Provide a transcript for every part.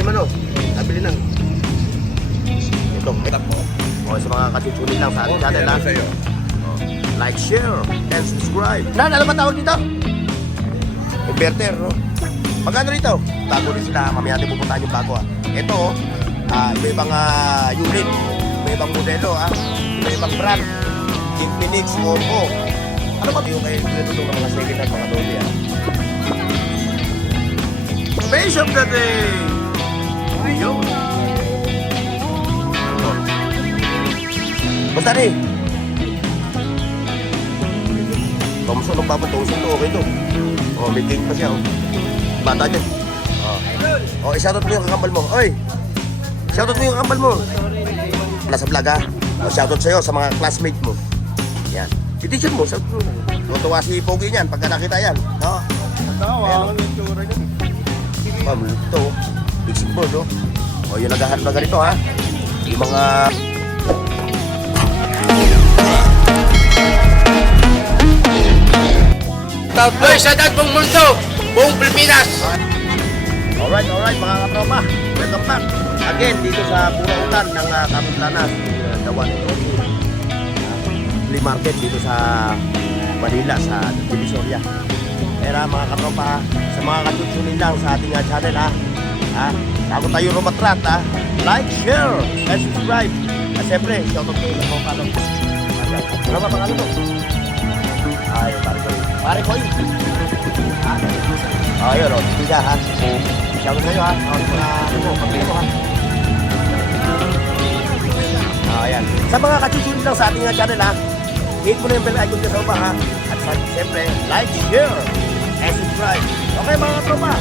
time ano, nabili ng ito. O, sa mga katutunin lang sa ating channel ha. Like, share, and subscribe. Ano ba tawag dito? Inverter, no? Magkano rito? Bago rin sila, mamaya natin pupuntahan yung bago ha. Ito, iba-ibang unit, iba-ibang modelo ha, iba-ibang brand. Infinix, Oppo. Ano ba yung kayo tutulong ng mga second hand, mga dole ha? Face of the day! Ayun. Basta rin. Thompson ng papatusin to, okay to. O, may king pa siya, o. Bata niya. O, shoutout mo yung kakambal mo. Oy! Shoutout mo yung kakambal mo. Nasa vlog, ha? O, shoutout sa'yo sa mga classmate mo. Yan. Titisyon mo, shoutout mo. Tutuwa si Pogi niyan pagka nakita yan. No? Tawa, ang itsura niya. Ma'am, ito. Big symbol, no? O, yung naghahanap na ganito, ha? Yung mga... Hoy, sa dad buong mundo, buong Pilipinas. Alright, mga katropa. Welcome back. Again, dito sa Purautan ng Kapitlanas. The one and only flea market dito sa Manila, sa Divisoria. Pero mga katropa, sa mga katutunin lang sa ating channel ha. Bago tayo rumatrat ha. Like, share, and subscribe. At siyempre, shoutout kayo sa mga palong. Ano ba pangalan mo? Ay, pare ko yun. Ayun o, tiga ha. Shoutout kayo ha. Pagpito ha. Ayan. Sa mga katutunin lang sa ating channel ha. Hit mo na yung bell icon ka sa upa ha. At siyempre, like, share, and subscribe. Okay mga katropa,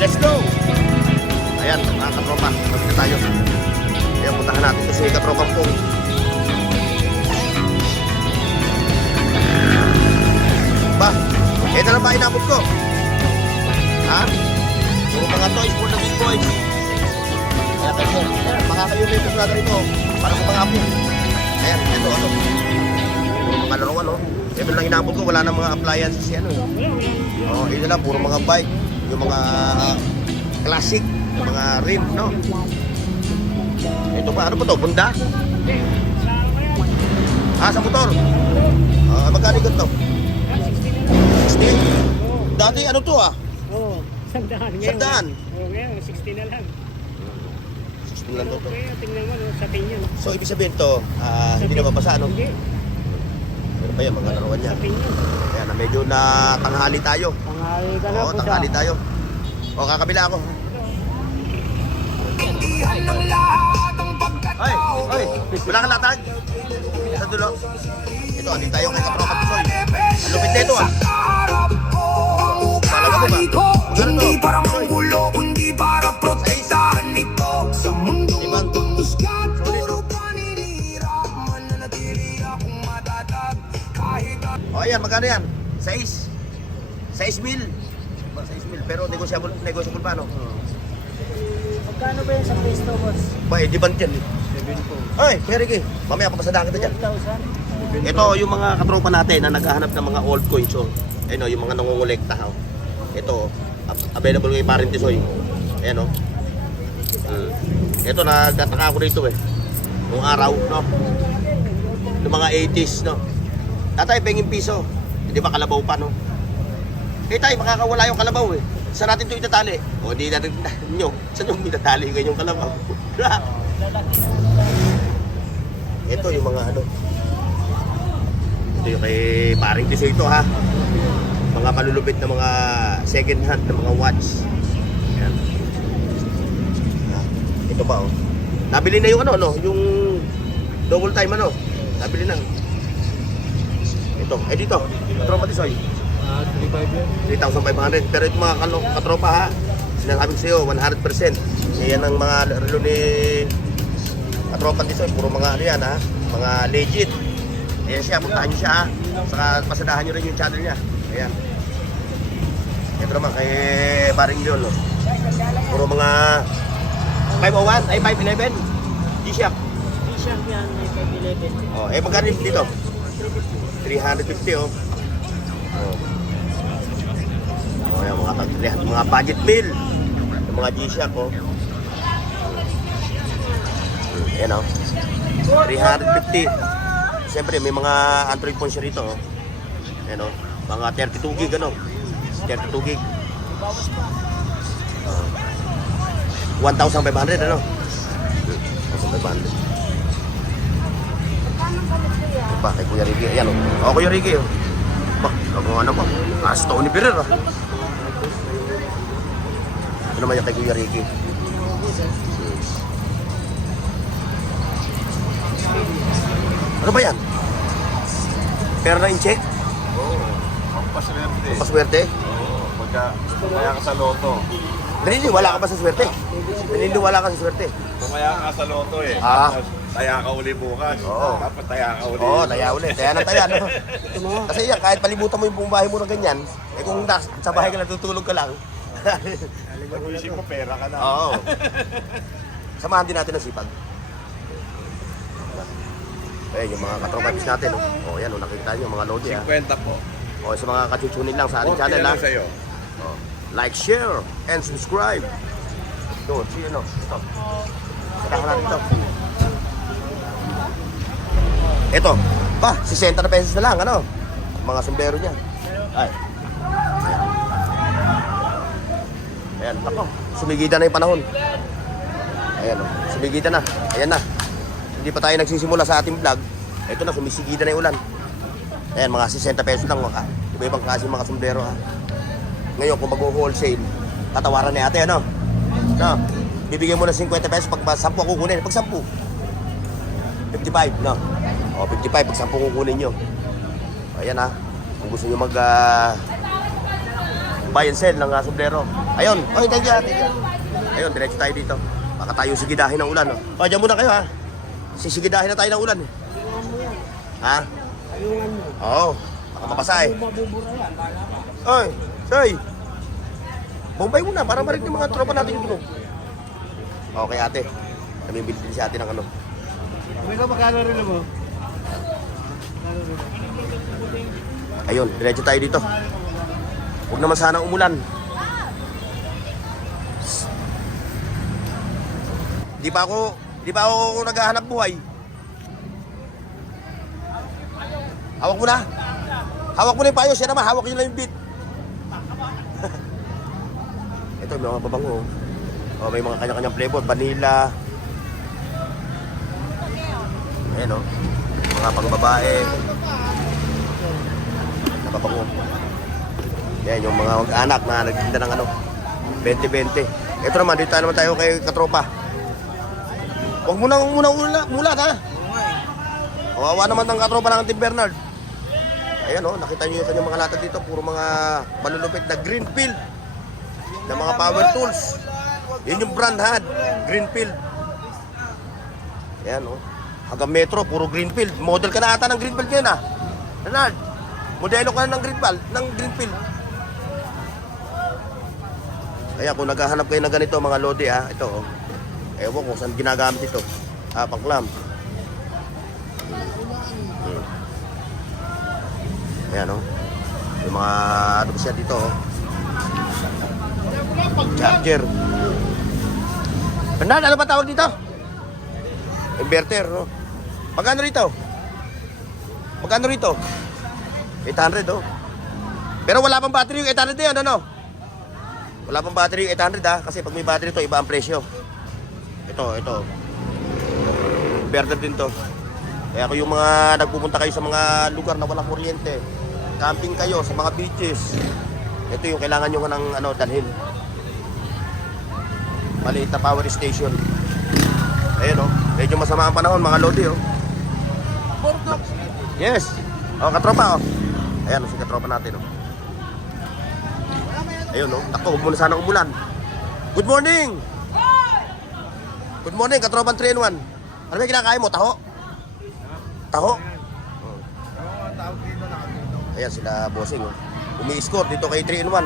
let's go! Ayan mga katropa, magkita tayo. Ayan, puntahan natin kasi katropang pong. Ba, ito na ba inabot ko? Ha? Yung mga toys for the big boys. Ayan kayo, mga kayo rito sa rito para sa mga apo. Ayan, ito. Puro mga laruan, no? Ito lang inabot ko, wala na mga appliances yan, no? Oh, ito lang, puro mga bike. Yung mga classic, mga rim, no? Ito pa, ano pa to? Bunda? Sa motor? Magkano to? 60? Dati, ano to Oo, sandaan. Sandaan? Oo, ngayon, 60 na lang. 60 lang to. Okay, tingnan mo, sa tingin. So, ibig sabihin to, hindi na mabasa, no? Hindi, Ano pa yan, mga laruan niya? sa tingin. Kaya na medyo na tanghali tayo. Tanghali ka na Oo, po tanghali tayo. O, kakabila ako. Ay, wala kang latag? Sa dulo. Ito, hindi tayo kay Kaprokat Soy. Ang lupit na ito Talaga ba? Hindi para manggulo, kundi para protektahan ito. Sa mundo Ibang tumuskat, puro paninira. Mananatili akong matatag kahit O, ayan, magkano yan? 6? 6 mil? 6 mil, pero negosyable pa, no? Magkano ba yun sa pesto, boss? Ba, di band yan. Ay, Perike, mamaya papasadahan kita dyan. 12,000? Ito yung mga katropa natin na naghahanap ng mga old coins. So, ayun, yung mga nangongolekta. Ito, available kay Parente Soy. Ayan o. Ito, nagtataka ako dito nung araw, no? Yung mga 80s, no? Tatay, penging piso. Hindi ba kalabaw pa, no? Tay, makakawala yung kalabaw Saan natin ito itatali? O, di natin nyo. Saan yung itatali yung kalabaw? Ito yung mga ano. Ito yung kay Paring Tisay ito ha. Mga malulupit na mga second hand na mga watch. Ayan. Ito pa Nabili na yung ano, yung double time ano. Nabili na. Ito, dito. Katropa Tisoy. 3,500. Pero ito mga katropa ha. Sinasabi ko sa'yo, 100%. Yan ang mga relo ni Katropa Tisoy. Puro mga ano yan ha. Mga legit. Ayan siya, puntahan nyo siya ha. Saka pasadahan nyo rin yung channel niya. Ayan. Ito naman kay Baring Leon, no? Puro mga 501, ay 511. G-Shock. T-shirt yan, may 511. Oh, magkano dito? 350 oh. Oh, yung mga budget meal. Yung mga G-Shock oh. Ayan o. 350. Siyempre, may mga Android phone siya rito. Oh. Ayan o. Mga 32 gig ano. 32 gig. 1,500 ano. 1,500. Ba, kay Kuya Ricky. Ayan o. O, Kuya Ricky o. Ba, ano ba? Tony Ferrer ah. Ano naman yan kay Kuya Ricky? Ano ba yan? Pera na in-check? Pampaswerte. Paswerte? Oo, pagka tumaya ka sa loto. Naniniwala ka ba sa swerte? Naniniwala ka sa swerte? Tumaya ka sa loto eh. Ah. Tapos taya ka uli bukas. Oo. Tapos taya ka uli. Oo, taya ulit. Taya na taya, no? Kasi yan, kahit palibutan mo yung buong bahay mo ng ganyan, eh kung sa bahay ka lang, tutulog ka lang. Pag-uisip mo, pera ka na. Oo. Samahan din natin ang sipag. Eh, yung mga katropipes natin, no? O, yan, nakita nyo, mga lodi, ha? 50 po. O, sa mga kachuchunin lang sa ating channel, ha? lang sa'yo. O, like, share, and subscribe. Doon, see you, no? Ito. Sakahan natin ito. Ito. Pa, 60 na pesos na lang, ano? Mga sombrero niya. Ay. Ayan, ako. Sumigita na yung panahon. Ayan, o. Sumigita na. Ayan na. Hindi pa tayo nagsisimula sa ating vlog. Ito na, sumisigita na yung ulan. Ayan, mga 60 pesos lang, ha? Iba-ibang klase mga sombrero, ha? Ngayon, kung mag-wholesale, tatawaran ni ate, ano? No? Bibigyan mo na 50 pesos pag 10 kukunin. Pag 10. 55, no? O, 55 pag 10 kukunin nyo. Ayan, ha? Kung gusto nyo mag buy and sell ng sombrero. Ayun. Oy, thank you, ate. Ayun, diretso tayo dito. Baka tayo sigidahin ng ulan, no? O, dyan muna kayo, ha? Sisigidahin na tayo ng ulan, eh. Ha? Ayungan mo. Oo. Baka mabasa, eh. Mabubura yan, bala ka. Oy, Soy. Bombay muna para marinig ng mga tropa natin yung tunog. Okay, ate. Namimili din si ate ng ano. Ikaw, magkano rin mo? Ayun, diretso tayo dito. Huwag naman sana umulan. Di pa ako naghahanap buhay. Hawak mo na. Hawak mo na yung payo. Siya naman, hawak nyo lang yung beat. Ito, may mga babango. Oh, may mga kanya-kanyang flavor. Vanilla. Ayan, o. Mga pang-babae. Napabango. Yan, yung mga mag-anak na nagtinda ng ano. 20-20. Ito naman, dito naman tayo kay katropa. Huwag mo nang mulat, ha? Kawawa naman ng katropa ng Team Bernard. Ayan, oh, nakita nyo yung kanyang mga latag dito. Puro mga malulupit na Greenfield. Na mga power tools. Yun yung brand, ha? Greenfield. Ayan, oh. Hanggang Metro, puro Greenfield. Model ka na ata ng Greenfield ngayon, ha? Bernard, modelo ka na ng Greenfield. Kaya kung naghahanap kayo ng ganito, mga lodi, ha? Ito, oh. Ewan kung saan ginagamit ito. Pangklam. Ayan, o. Yung mga ano siya dito, o. Charger. Bernard, ano ba tawag dito? Inverter, no? Magkano rito? Magkano rito? 800, oh. Pero wala pang battery yung 800 na yan, ano? Wala pang battery yung 800, ha? Kasi pag may battery ito, iba ang presyo. Ito. Inverter din to. Kaya kung yung mga nagpupunta kayo sa mga lugar na walang kuryente, camping kayo sa mga beaches, ito yung kailangan nyo ng ano, dalhin. Maliit na power station. Ayun, oh. Medyo masama ang panahon, mga lodi, oh. Yes. Oh, katropa, oh. Ayan, si katropa natin, oh. Ayun, oh. Tako, huwag muna sana umulan. Good morning! Good morning, katropan 3-in-1. Ano ba kinakain mo? Taho? Taho? Ayan sila bossing, oh. Umi-score dito kay 3-in-1.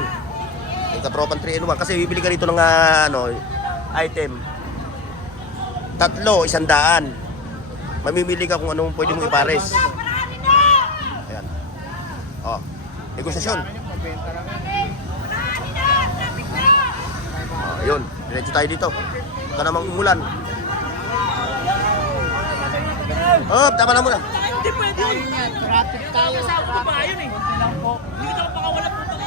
Yung katropan 3-in-1. Kasi bibili ka dito ng ano, item. 3, 100. Mamimili ka kung anong pwede mong ipares. Ayan. Oh, negosasyon. Oh, ayun. Diretso tayo dito. Huwag ka namang umulan. Oh, tama na muna. Hindi pwede yun. Traffic tayo. Kasama ko ba yun eh? Hindi kita makawala po tayo.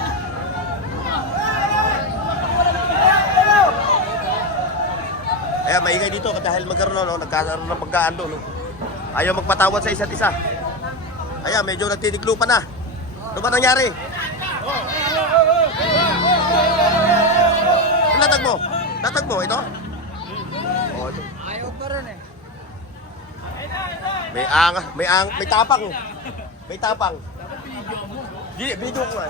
Ayan, maingay dito dahil magkaroon, no? Nagkaroon ng pagkaan doon. No? Ayaw magpatawad sa isa't isa. Ayan, medyo nagtitiklo pa na. Ano ba nangyari? Latag mo. Latag mo, ito? Oh, ito. Ayaw pa rin eh. May tapang. May tapang. Video ko nga.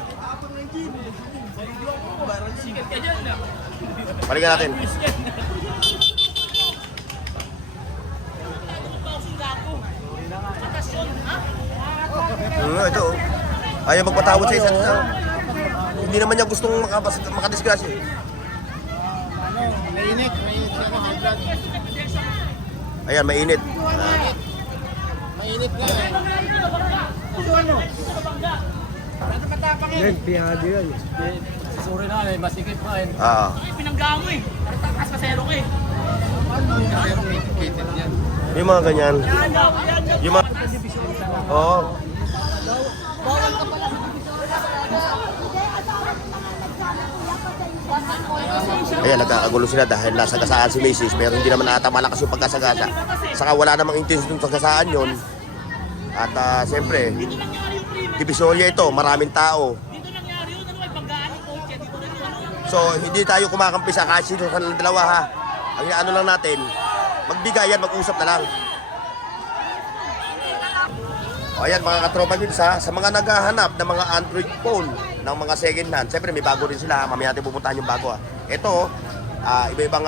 Sikat ka dyan na. Balikan natin. Ito. Ayaw magpatawad sa isa't isa. Hindi naman niya gustong makadisgrasya. Mainit siya ng high blood. Ayan, mainit. Mainit na eh. Yan, piyado yan. Sorry na eh, masikip pa eh. Pinangga mo eh. Takas kasero ka eh. Yung mga ganyan. Yung mga... Oo. Ayan, nagkakagulo sila dahil nasa gasaan si Macy's pero hindi naman ata malakas yung pagkasagasa. Saka wala namang intention ng pagkasaan yun. At siyempre, Divisoria ito, maraming tao. Dito nangyari yun, ano ay panggaan ng kotse. Dito rin yung ano. So, hindi tayo kumakampi sa kasi sa kanilang dalawa ha. Ang ano lang natin, magbigayan, mag-usap na lang. O ayan mga katropa nyo sa mga naghahanap ng mga Android phone ng mga second hand. Siyempre may bago rin sila, mamaya natin pupuntahan yung bago ha. Ito, iba-ibang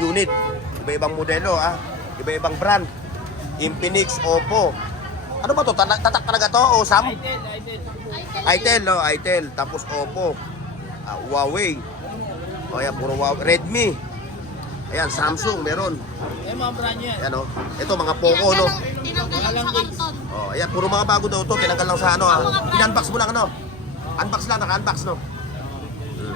unit, iba-ibang modelo ha, iba-ibang brand. Infinix, Oppo. Ano ba to? Tatak talaga to o Sam? Itel, no? Itel. Tapos Oppo. Huawei. O yan, puro Huawei. Redmi. Ayan, Samsung, meron. Mga brand yan. Ayan o. Ito, mga Poco, no? Tinanggal lang sa kanton. O, ayan, puro mga bago daw to. Tinanggal lang sa ano, ha? In-unbox mo lang, ano? Unbox lang, naka-unbox, no?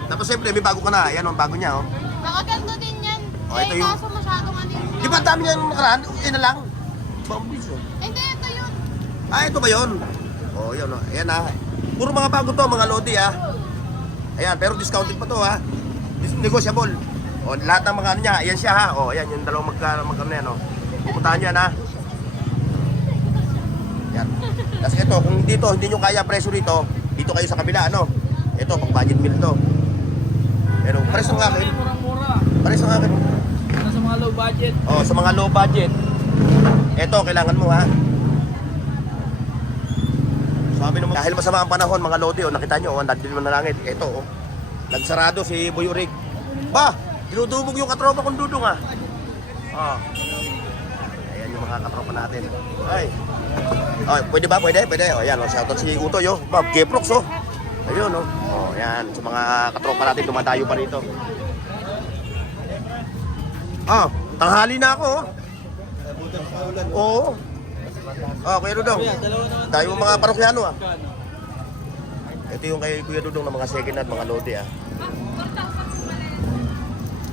Tapos siyempre, may bago ka na. Ayan, ang bago niya, oh. Nakaganda din yan. Oh, ito yung- Kaso masyadong ano yun. Di ba ang dami niya yung nakaraan? Yan na lang. Bambis, oh. Hindi, ito yun. Ito ba yun? Oh, yun, oh. Ayan, ha. Puro mga bago to, mga Lodi, ha. Ayan, pero discounted pa to, ha. Negotiable. O, lahat ng mga ano niya, ayan siya, ha. O, ayan, yung dalawang magkano yan, o. Pupuntahan yan, ha. Yan. Tapos ito, kung dito, hindi nyo kaya presyo rito, dito kayo sa kabila, ano. Ito, pang budget meal to. Pero, pares ng akin. Murang-mura. Pares ng akin. Para sa mga low budget. O, sa mga low budget. Ito, kailangan mo, ha. Sabi naman, dahil masama ang panahon, mga Lodi, o, nakita nyo, o, nandun mo na langit. Ito, o. Nagsarado si Boy Urig. Ba! Dinudubog yung katropa kong dudong, ha. Oh. Ayan yung mga katropa natin. Ay. Oh, pwede ba? Pwede? Pwede. O, yan, o. Shoutout si Utoy, o. Ba, Geprox, o. Ayun, o. O, yan. Sa mga katropa natin, dumadayo pa rito. Ah, tanghali na ako, oh. Oo. Ah, Kuya Dudong. Tayo mga parokyano, ah. Ito yung kay Kuya Dudong ng mga second hand, mga Lodi, ah.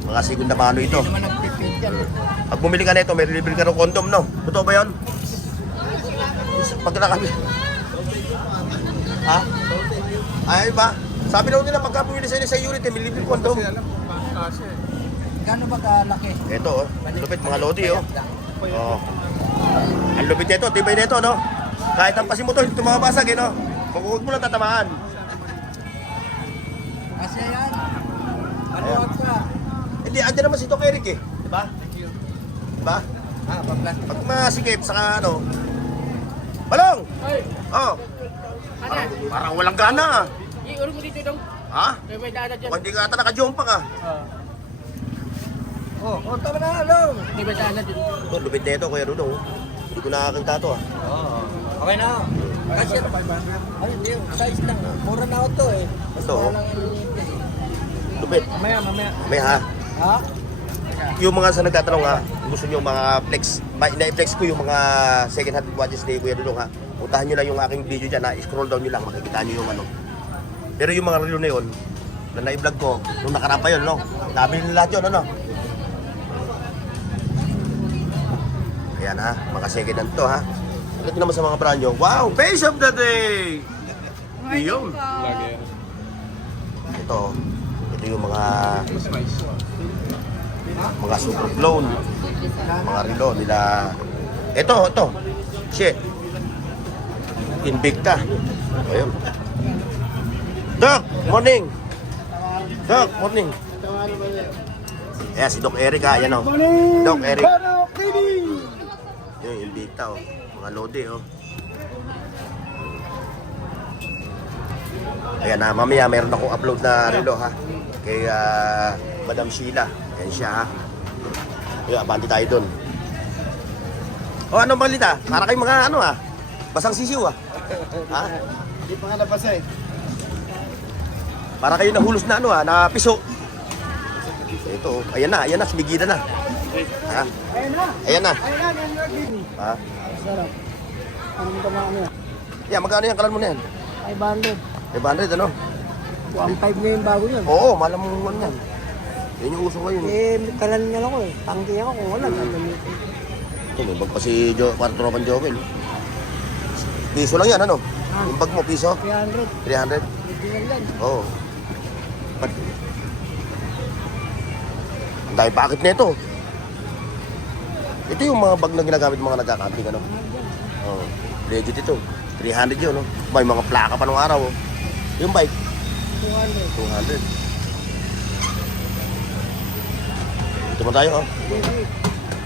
Mga segunda mano ito. Pag bumili ka nito, may libre ka ng condom, no? Totoo ba yun? Pag nakami. Ha? Ay ba? Sabi daw nila pagka bumili sa unit, may libre condom. Gano'n ba kalaki? Ito, oh. Lupit, mga Lodi, oh. Oh. Ang lupit nito, tibay nito, no? Kahit ang pasin mo to, hindi ito mabasag, eh, no? Kung huwag mo lang tatamaan. Kasi yan. Maluwag ka. Hindi, andyan naman si Doc Eric, eh. Diba? Diba? Paglas. Pag masikip, saka ano. Balong! Oh. Parang walang gana, ah. Iuro mo dito dong. Ha? May dada dyan. Kung hindi ka ata nakajumpa ka. Tama na, along. May dada dyan. Ito, lupit na ito, Kuya Dudong. Oh. Hindi ko nakakita to, ah. Okay na. Kasi, ay, hindi, size lang. Mura na ito eh. Ito, oh. Lupit. Mamaya. May ha. Ha? Yung mga sa nagtatanong ha, gusto nyo mga flex, na-flex ko yung mga second hand watches ni Kuya Dudong ha. Puntahan nyo lang yung aking video dyan ha, scroll down nyo lang, makikita nyo yung ano. Pero yung mga relo na yun, na na-vlog ko, nung nakaraan pa yun, no? Nabili nila lahat yun, ano? Ayan. Ayan ha, mga second hand to ha. Ito naman sa mga brand nyo. Wow, face of the day! Iyon. Ito yung mga super clone. Mga relo nila. Ito. Shit. Invicta. Ayun. Doc, morning. Doc, morning. Ayan, si Doc Eric ha. Ayan o. Doc Eric. Yung Invicta o. Mga lode o. Ayan ha, mamaya meron akong upload na relo ha. Kay Madam Sheila. Ayan siya ha. Ayan, abante tayo dun. O, anong balita? Para kayong mga ano ha. Basang sisiw ha. Ha? Hindi pa nga nabasa eh. Para kayo nahulos na ano ha, na piso. Ito, ayan na, sumigida na. Ha? Ayan na. Ha? Sarap. Ano mo tama ano? Yan, magkano yung kalan mo na yan? 500. 500 ano? 1.5 na yung bago yun. Oo, malam mo ano yan. Yan yung uso ngayon. Kalan nga lang ko eh. Tangki ako kung wala. Gagamitin. Ito, may bag pa si para tropan Jokel. Piso lang yan, ano? Yung bag mo, piso? 300. 300? Original yan. Oo. Ang dahil bakit na ito? Ito yung mga bag na ginagamit mga nagkakamping, ano? Oo. Legit ito. 300 yun, no? May mga plaka pa nung araw, oh. Yung bike? 200. Dito mo tayo, oh.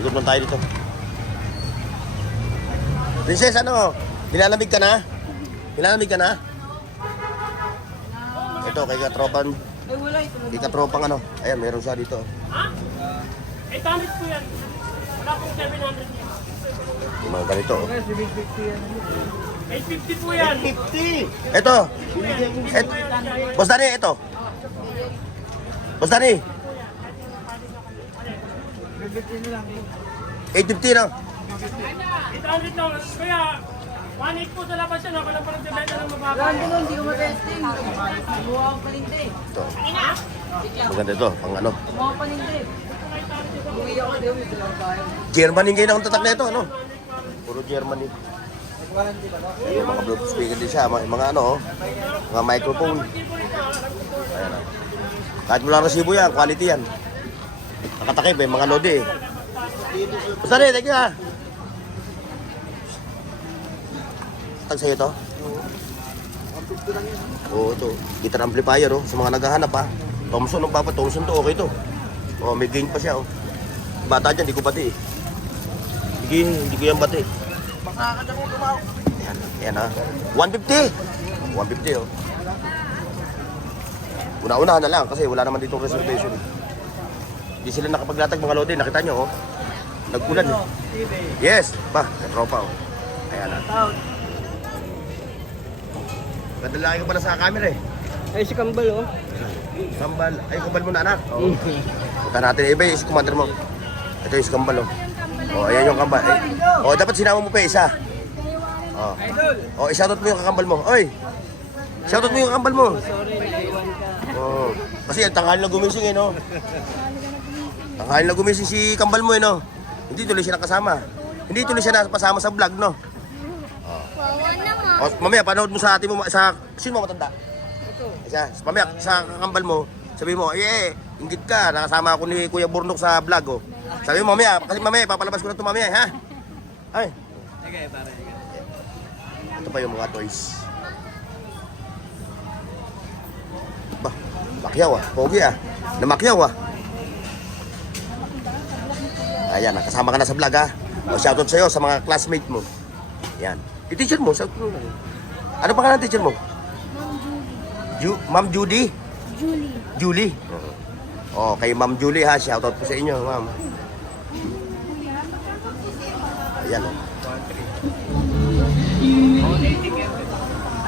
Ikot mo tayo dito. Princess, ano? Nilalamig ka na? Nilalamig ka na? Ito, kay katropang... Kay katropang ano? Ayan, meron siya dito. Ha? 800 po yan. Wala pong 700 yan. Yung mga ganito, oh. 850 po yan. Ito. Boss Danny, ito. Boss Danny. 850 na. 800 lang. Kaya, 1.8 po sa labas yan. Ako lang pa nagbebenta ng mabaga. Hindi ko matesting. Buha ko palinte. Ito. Maganda ito, pang ano. Buha ko palinte. Bumili ako din. Ito lang tayo. Germany ngayon ang tatak na ito, ano? Puro Germany. Yung mga Bluetooth speaker din siya, mga ano, oh. Mga microphone. Ayan, oh. Kahit mula resibo yan, quality yan. Nakatakip eh, mga lodi eh. Basta rin, thank you ha. Tag sa'yo ito? Oo, ito. Guitar amplifier, oh. Sa mga naghahanap ha. Thompson, ang papa, Thompson to, okay to. Oh, may gain pa siya, oh. Bata dyan, di ko bati eh. Hindi ko yan bati. Ayan ha. 150. 150 oh. Una-una na lang kasi wala naman dito reservation. Hindi sila nakapaglatag mga lodi. Nakita nyo oh. Nag-ulan eh. Yes. Ba, tropa oh. Ayan ha. Kadalaki ka pala sa camera eh. Ay, si Kambal oh. Kambal. Ay, kambal mo na anak. Oh. Punta natin. Iba yung commander mo. Ito yung kambal oh. Oh, ayan yung kambal. Eh. Oh, dapat sinama mo pa isa. Oh. Oh, i-shoutout mo yung kakambal mo. Oy. Shoutout mo yung kakambal mo. Oh. Kasi tanghali na gumising eh, no? Tanghali na gumising si kambal mo eh, no? Hindi tuloy siya nakasama. Hindi tuloy siya napasama sa vlog, no? Oh. Oh, mamaya panood mo sa atin mo sa sino mo matanda? Isa. Mamaya sa kakambal mo, sabi mo, inggit ka, nakasama ako ni Kuya Burnok sa vlog, oh. Sabi mo mamaya, kasi mamaya papalabas ko na ito mamaya, ha? Ay. Okay, pare. Ito pa yung mga toys. Bah, makyaw ah. Pogi ah. Namakyaw ah. Ayan, kasama ka na sa vlog ah. O, shoutout sa'yo sa mga classmate mo. Ayan. Yung teacher mo, shoutout mo. Ano pangalan ng teacher mo? Ma'am Judy? Julie. O, kay Ma'am Julie ha. Shoutout po sa inyo, ma'am. Ayan oh.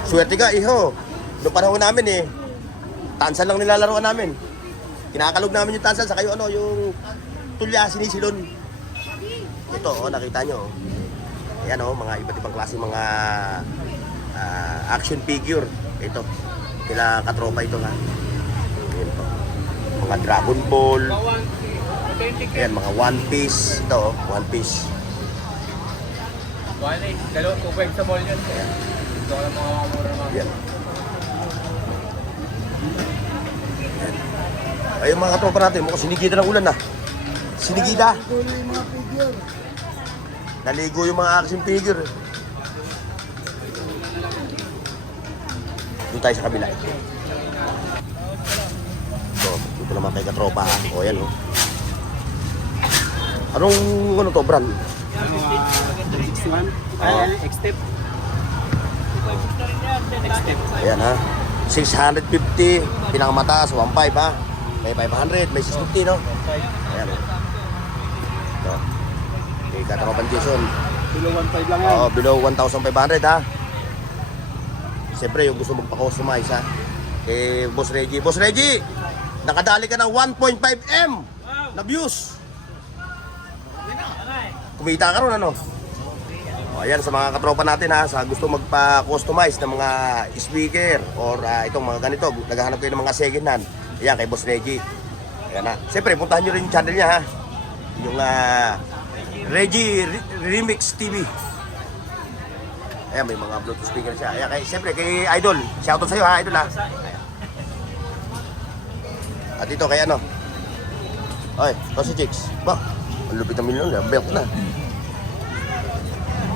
Swerte ka, iho. Noong panahon namin eh, tansan lang nilalaroan namin. Kinakalog namin yung tansan sa kayo ano, yung tulya, sinisilon. Ito, oh, nakita nyo. Oh. Ayan oh, mga iba't ibang klase mga action figure. Ito, kila katropa ito ha. Ayan po. Mga Dragon Ball. Ayan, mga One Piece. Ito oh, One Piece. Wala eh. Dalawa, 2.5 sa mall yun. Gusto ko lang mga mura mga. Yan. Ay, yung mga katropa natin, mukhang sinigida ng ulan na. Sinigida. Naligo yung mga action figure. Doon tayo sa kabila. So, dito naman kay katropa ha. O, yan o. Anong ano to, brand? X-Step. Ayan ha. 650, pinakamataas, 1.5 ha. May 500, may 650 no? Ayan o. Ito. Okay, katropan Jason. Below 1.5 lang yan. Oo, below 1,500 ha. Siyempre yung gusto magpa-customize ha. Eh, Boss Reggie. Boss Reggie! Nakadali ka ng 1.5M na views. Kumita ka ron ano? O, ayan sa mga katropa natin ha, sa gusto magpa-customize ng mga speaker or itong mga ganito, naghahanap kayo ng mga second hand. Ayan kay Boss Reggie. Ayan ha. Siyempre, puntahan nyo rin yung channel niya ha. Yung Reggie Remix TV. Ayan, may mga Bluetooth speaker siya. Ayan, siyempre kay Idol. Shoutout sa'yo ha, Idol ha. At dito kay ano? Oy, Tosi Chicks. Ba, ang lupit ng milyon, belt na.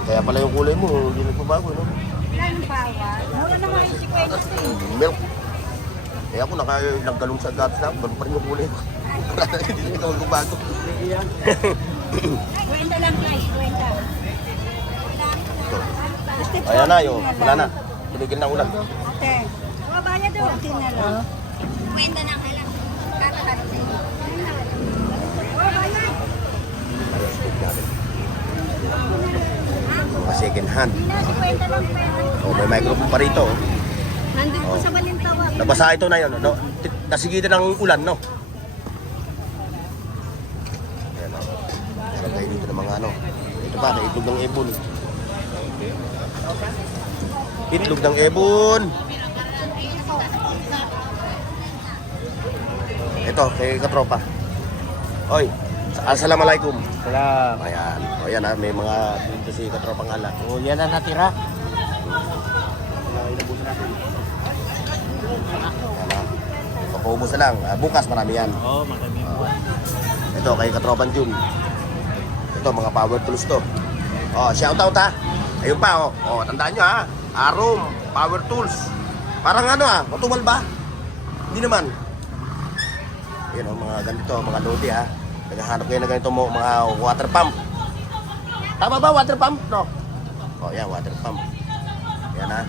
Kaya pala yung kulay mo, hindi nagbabago, no? Ilan bawal? Mura naman yung 50. Milk. Eh ako naggalong sa gatos na, ganun pa rin yung kulay ko. Hindi na magbabago. Kwenta lang guys, kwenta. Ayan na, yun. Wala na. Tumigil na ulan. Ate, mabayad doon. Ate na lang. Kwenta na kailan. Kakarating. Mabayad. Ayan, stick natin. Mga second hand. Kwenta lang pera. Oh, may microphone pa rito. oh. Nandun po sa Balintawa. Nabasa ito na yun. No? Nasigitan ng ulan, no? Ayan, oh. Meron tayo dito ng mga ano. Ito pa, itlog ng ebon. Itlog ng ebon. Ito, kay katropa. Oy, assalamualaikum. Salam. Ayan. O yan ha, may mga dito si katropang ala. Oh, yan ang natira. Papaubos na lang. Bukas marami yan. Oh, marami po. Ito kay katropan Jun. Ito mga power tools to. Oh, shout out ha. Ayun pa oh. Oh, tandaan nyo ha. Arum, power tools. Parang ano matumal ba? Hindi naman. Yan oh, mga ganito, mga lodi ha. Naghahanap kayo na ganito mo, mga water pump. Tama ba water pump? No. Oh, yan water pump. Yan ha.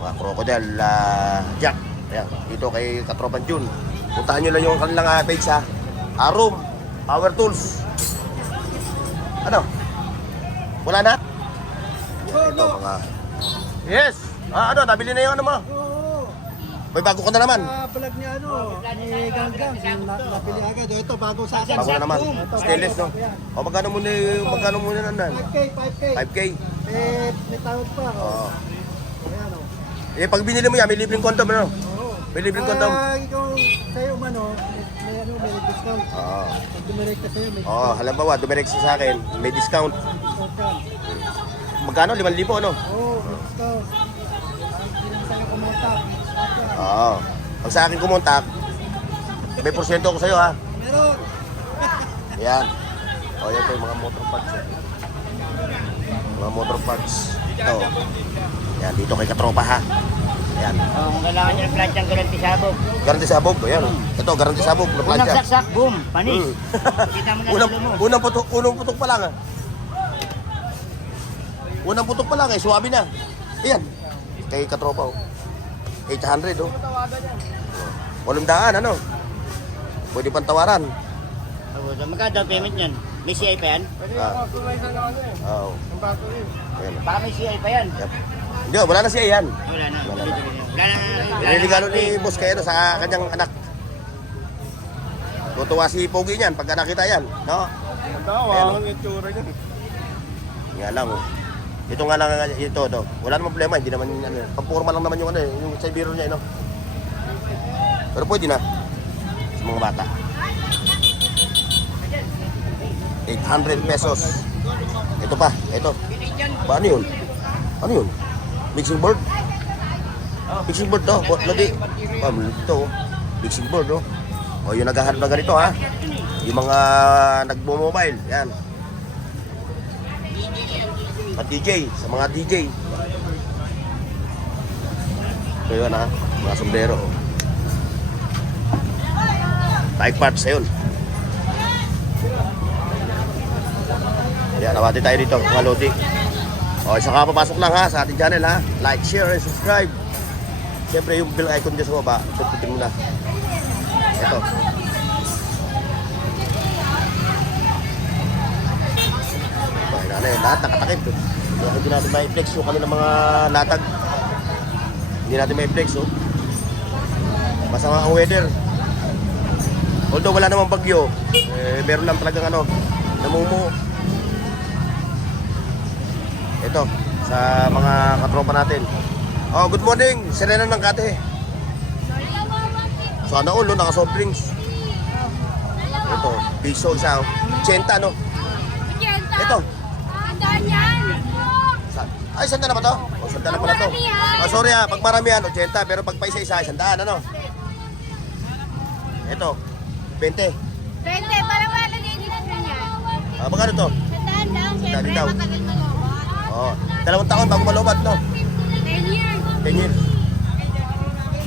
Mga crocodile jack. Ayan, dito kay katropan Jun. Puntahan nyo lang yung kanilang page ha. Arum, power tools. Ano? Wala na? Ito mga... Yes! Ano, nabili na yung ano mo? Oo. May bago ka na naman. Vlog niya ano, ni Ganggang. Nabili agad. Ito, bago sa akin. Bago na naman. Stainless, no? O, magkano muna nandan? 5K, 5K. 5K? May tawad pa. Oo. Ayan o. Eh, pag binili mo yan, may libreng condom, ano? Oo. May libreng condom. Ikaw, sa'yo man o, may discount. Oo. Pag dumirik ka sa'yo, may Oo, halimbawa, dumiretso sa akin, may discount. discount ka. Magkano? 5,000, ano? Oo, may discount. Hindi naman sa'yo kumontak. May discount ka. Oo. Pag sa akin kumontak, may porsyento ako sa'yo, ha? Meron. Yan. O, yan po yung mga motor parts. Mga motor parts. Ito. Yan, dito kay katropa, ha? Ayan. Oh, kung kailangan nyo ng planchang garanti sabog. Garanti sabog. Ayan. Ito, garanti sabog. Na Unang plancha. saksak, boom, panis. Kita mo na Unang, dulo mo. unang putok pa lang, ha? Unang putok pa lang, eh. Suwabi na. Ayan. Kay katropa, oh. 800, oh. 800, ano? Pwede pang tawaran. Magkano down payment yan? May CI pa yan? Oo. Ayan. Baka may CI pa yan. Yep. Hindi, wala na siya yan. Wala na. Wala na. Wala na. Niligalo ni Boss kayo sa kanyang anak. Tutuwa si Pogi niyan pagka nakita yan, no? Tawa, ang itsura niya. Nga lang, oh. Ito nga lang, ito, wala namang problema, hindi naman, ano, pampurma lang naman yung, ano, yung sa biro niya, no? Pero pwede na, sa mga bata. 800 pesos. Ito pa, ito. Ano yun? Ano yun? Mixing board? Mixing board to. Lagi. Ito. Mixing board, no? O, yung naghahanap na ganito, ha? Yung mga nagmo-mobile. Yan. At DJ. Sa mga DJ. Ito yun, ha? Mga sombrero. Bike parts, ayun. Yan, nawati tayo dito, mga lodi. O, isa ka papasok lang ha, sa ating channel ha. Like, share, and subscribe. Siyempre yung bell icon dyan sa baba, puputin mo na. Ito. Bahay na yun, lahat nakatakip. Hindi natin ma-flex yung kanilang mga latag. Hindi natin ma-flex, oh. Masama ang weather. Although wala namang bagyo, meron lang talagang namumuo. Ito, sa mga katropa natin. Oh, good morning, Serena ng Kate. Sana all, no, naka-soft drinks. Ito, piso isa, 80, no? Ito. Ay, sanda na ba to? O, sanda na pala to. Oh, sorry ha, pag maramihan, 80, pero pag pa isa-isa, 100, ano? Ito, 20. 20, para wala din niya. Ah, magkano to? Sandaan lang, Sandaan syempre daw. matagal mag-uwat. Oh, 2 taon bago malobat, no? 10 years. 10 years.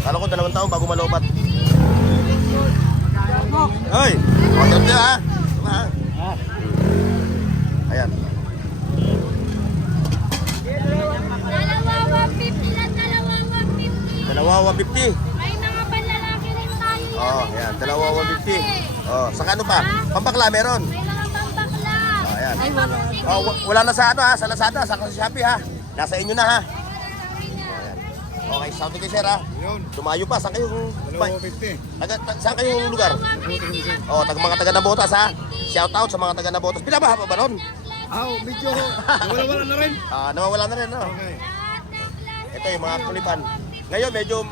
Kala ko 2 taon bago malobat. Hoy! Huwag yun ha! Tama ha? Ayan. Dalawa 150 lang, dalawa 150. Dalawa 150. May mga panlalaki rin tayo. Oh, ayan. Dalawa 150. Oh, saka ano pa? Pampakla meron. May mga pambakla. Oh, ayan. Ay, wala. Oh, wala na sa ha? Sa Lazada, sa Shopee ha? Nasa inyo na ha? Okay, shout out kay sir ha? Tumayo pa. Saan kayo? 250. Saan kayong lugar? Oh, mga taga Nabotas ha? Shout out sa mga taga Nabotas. Pinabaha pa ba ron? Medyo wala na rin. Nawawala na rin, no? Okay. Ito yung mga kulipan. Ngayon, medyo,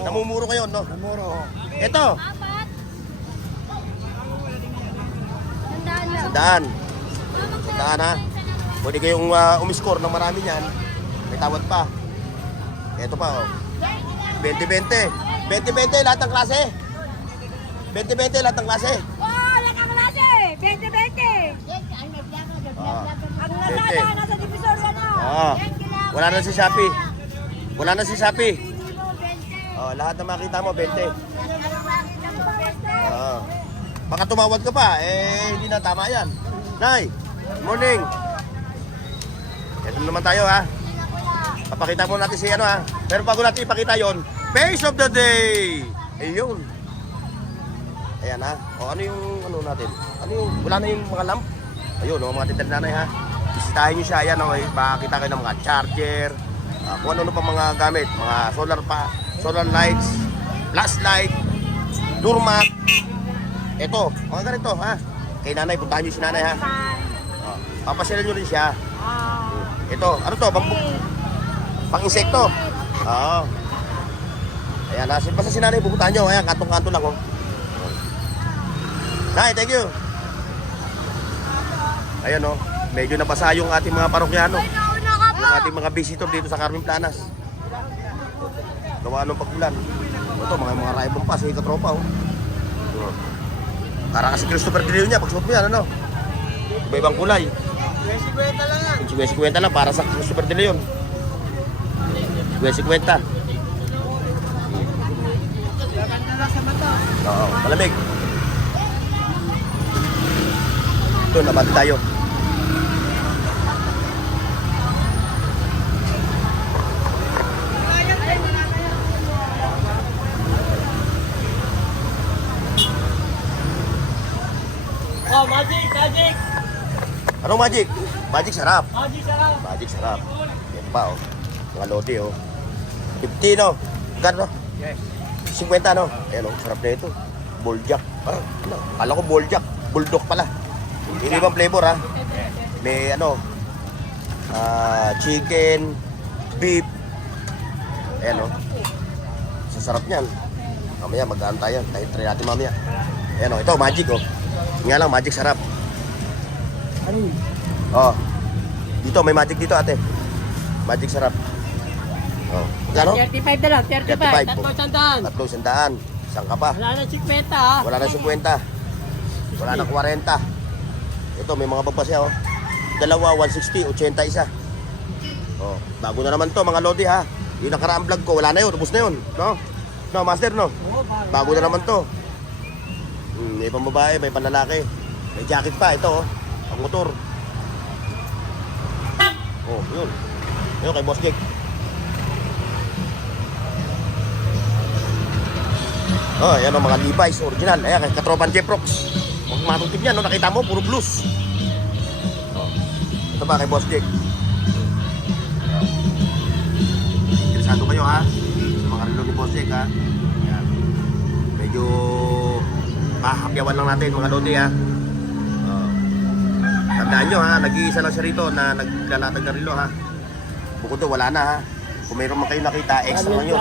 namumuro ngayon, no? Namuro. Ito, Sandaan lang. sandaan. Sandaan, ha? Pwede kayong umiscore ng marami niyan. May tawad pa. Ito pa, oh. 20-20. 20-20 lahat ng klase. 20-20 lahat ng klase. Oh, nakaklase! 20-20! Ang Lazada, nasa Divisoria na. Wala na si Shopee. Wala na si Shopee. Oh, lahat na makita mo, 20. Baka tumawad ka pa, hindi na tama yan. Nay, good morning. Ito naman tayo, ha? Papakita mo natin si ha? Pero bago natin ipakita yon, face of the day! Ayun. Ayan, ha? O, ano yung, natin? Ano yung, wala na yung mga lamp? Ayun, mga titan nanay, ha? Bisitahin nyo siya, ayan, makakita kayo ng mga charger, kung ano pa mga gamit, mga solar lights, flashlight, doormat. Ito, mga ganito, ha? Kay nanay, puntahan nyo si nanay, ha? Papasyalan nyo rin siya. Ito, ano to? Pang-insekto. Oo. Ayan, basta si nanay, pupuntahan nyo. Ayan, kantong-kanto lang, oh. Nay, thank you. Ayan, oh. Medyo nabasa yung ating mga parokyano. Yung ating mga visitor dito sa Carmen Planas. Gawa ng pagbulan. Ito, mga raibong pa, sige katropa, oh. Para kasi Christopher De Leon niya, pag suot mo yan, ano? Iba-ibang kulay. 50 lang yan. 50 lang para sa Christopher De Leon. 50. Oo, malamig. Ito, nabati tayo. Oh, magic! Anong magic? Magic sarap. Magic sarap! Magic sarap. Yan pa, oh. Mga lote, oh. 50, no? Gano? Yes. 50, no? Ayan, oh. Sarap na ito. Bulljack. Kala ko bulljack. Bulldog pala. Hindi ibang flavor, ha? May, chicken, beef. Ayan, oh. Sasarap niyan. Mamaya, mag-aan tayo. Try natin mamaya. Ayan, oh. Ito, magic, oh. Nga lang, magic sarap. Ano? Oh, Dito, may magic dito ate. Magic sarap. Oh. Magkano? 35 na lang, 35. 35. Tatlo sandaan. Tatlo, sandaan. Isang ka pa. Wala na 50 ha. Wala na 50. Wala na 40. Ito, may mga baba siya, oh. Dalawa, 160, 80 isa. Oh, bago na naman to, mga lodi, ha. Yung nakaraang vlog ko, wala na yun, ubos na yun, no? No, master, no? Bago na naman to. May pambabae, may panlalaki. May jacket pa, ito, oh. Ang motor. Oh, yun. Yun, kay Boss Jake. Oh, yan ang mga Levi's original. Ayan, kay katropan Jeff Rocks. Huwag matutib yan, no? Nakita mo, puro blues. Oh. Ito ba kay Boss Jake? Interesado kayo, ha? Sa mga relo ni Boss Jake, ha? Ayan. Medyo pahapyawan lang natin, mga lodi, ha? Oh. Tandaan nyo, ha? Nag-iisa lang siya rito na naglalatag na relo, ha? Bukod doon, wala na, ha? Kung mayroon man kayo nakita, extra lang yun.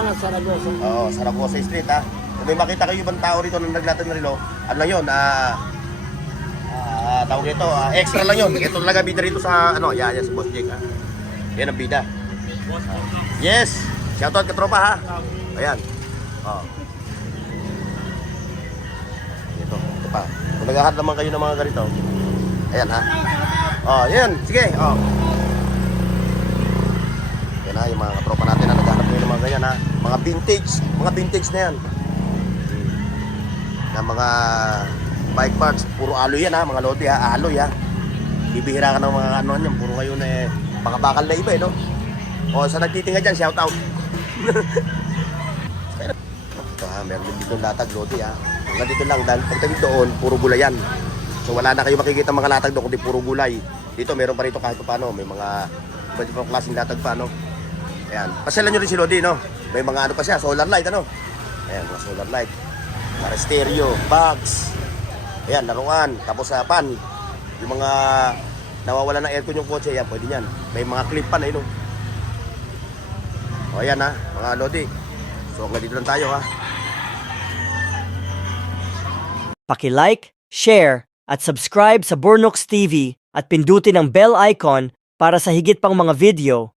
Oo, Saragosa Street, ha? Kung may makita kayo ibang tao rito na naglatag na relo, ano lang yun, tawag ito, extra lang yun. Ito talaga bida rito sa, yan si Boss Jake, ha? Yan ang bida. Yes! Shoutout katropa, ha? Ayan. Oh. Ito pa. Kung naghahat naman kayo ng mga ganito, ayan, ha? Oh, yan. Sige, oh. Yan, ha? Yung mga katropa natin na naghahanap ngayon ng mga ganyan, ha? Mga vintage na yan. Na mga bike parts, puro alloy yan, ha? Mga lodi, ha? Alloy, ha? Bibihira ka ng mga ano yan, puro ngayon mga bakal na iba, no? O, sa nagtitinga dyan, shout out. Ito, ha? Meron din dito latag, lodi, ha? Hanggang dito lang, dahil pagtawid doon, puro gulay yan. So, wala na kayo makikita mga latag doon, kundi puro gulay. Dito, meron pa rito kahit paano, may mga iba't ibang klaseng latag pa, no? Ayan, pasyalan nyo rin si Lodi, no? May mga ano pa siya, solar light, ano? Ayan, mga solar light. Para stereo, bags. Ayan, laruan, tapos pan. Yung mga nawawala ng aircon yung kotse, ayan, pwede yan. May mga clip pa na yun, no? O, ayan, ha, mga Lodi. So, hanggang dito lang tayo, ha? Paki-like, share, at subscribe sa Bornox TV at pindutin ang bell icon para sa higit pang mga video.